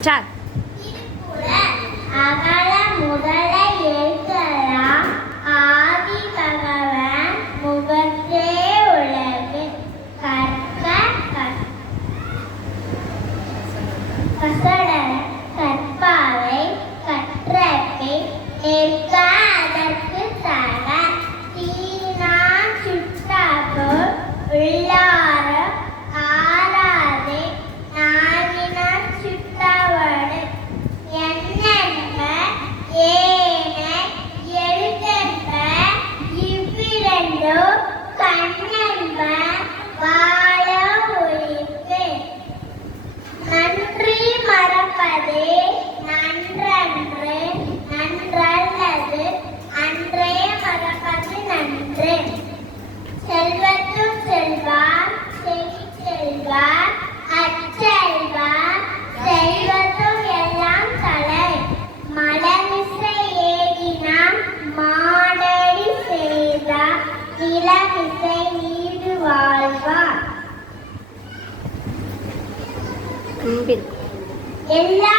Sir அகல முதல எழுத்தலாம் ஆதி பகவன் முகத்தே உலகு கற்க கசட கற்பாவை ஏற்க உலகிசை நீடு வாழ்வார். எல்லா